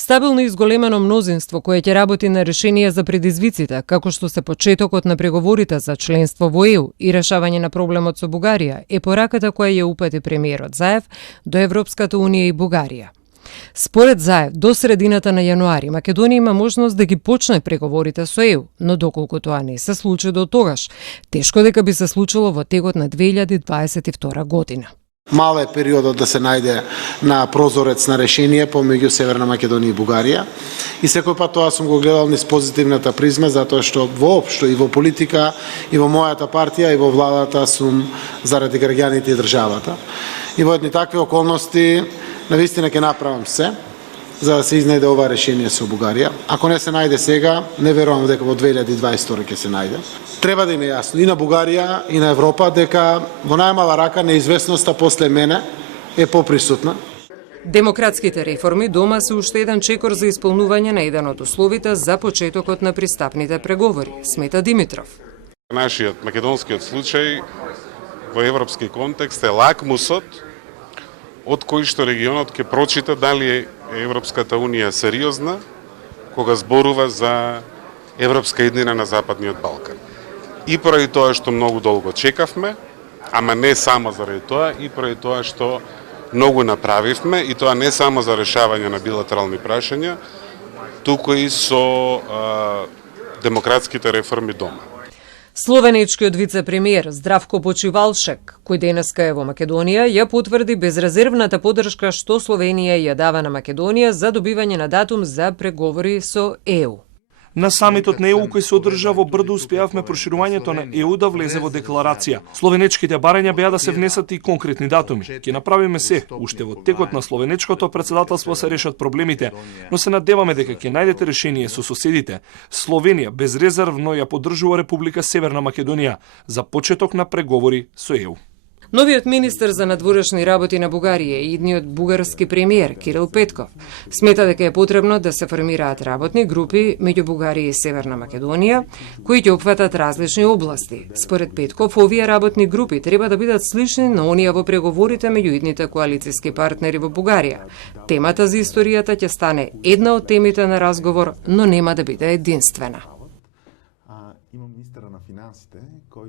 Стабилно изголемено мнозинство кое ќе работи на решенија за предизвиците, како што се почетокот на преговорите за членство во ЕУ и решавање на проблемот со Бугарија, е пораката која ја упати премиерот Заев до Европската унија и Бугарија. Според Заев, до средината на јануари Македонија има можност да ги почне преговорите со ЕУ, но доколку тоа не се случи до тогаш, тешко дека би се случило во текот на 2022 година. Мал е периодот да се најде на прозорец на решение помеѓу Северна Македонија и Бугарија. И секој пат тоа сум го гледал низ позитивната призма, затоа што воопшто и во политика, и во мојата партија, и во владата сум заради граѓаните и државата. И во едни такви околности, навистина ќе направам се, за да се изнајде ова решение со Бугарија. Ако не се најде сега, не верувам дека во 2022 ќе се најде. Треба да им е јасно и на Бугарија и на Европа дека во најмала рака неизвестноста после мене е поприсутна. Демократските реформи дома се уште еден чекор за исполнување на еден од условите за почетокот на пристапните преговори, смета Димитров. Нашиот македонскиот случај во европски контекст е лакмусот од кој што регионот ќе прочита дали Европската унија сериозна кога зборува за европска еднина на Западниот Балкан. И поради тоа што многу долго чекавме, ама не само заради тоа, и поради тоа што многу направивме, и тоа не само за решавање на билатерални прашања, туку и со демократските реформи дома. Словенечкиот вице-премиер Здравко Почивалшек, кој денеска е во Македонија, ја потврди безрезервната поддршка што Словенија ја дава на Македонија за добивање на датум за преговори со ЕУ. На самитот на ЕУ кој се одржа во Брдо успеавме проширувањето на ЕУ да влезе во декларација. Словенечките барања беа да се внесат и конкретни датуми. Ќе направиме се, уште во текот на словенечкото претседателство се решат проблемите, но се надеваме дека ќе најдете решение со соседите. Словенија безрезервно ја поддржува Република Северна Македонија за почеток на преговори со ЕУ. Новиот министер за надворешни работи на Бугарија и идниот бугарски премиер Кирил Петков смета дека е потребно да се формираат работни групи меѓу Бугарија и Северна Македонија, кои ќе опфатат различни области. Според Петков, овие работни групи треба да бидат слични на оние во преговорите меѓу идните коалициски партнери во Бугарија. Темата за историјата ќе стане една од темите на разговор, но нема да биде единствена. Има министра на финансите, кој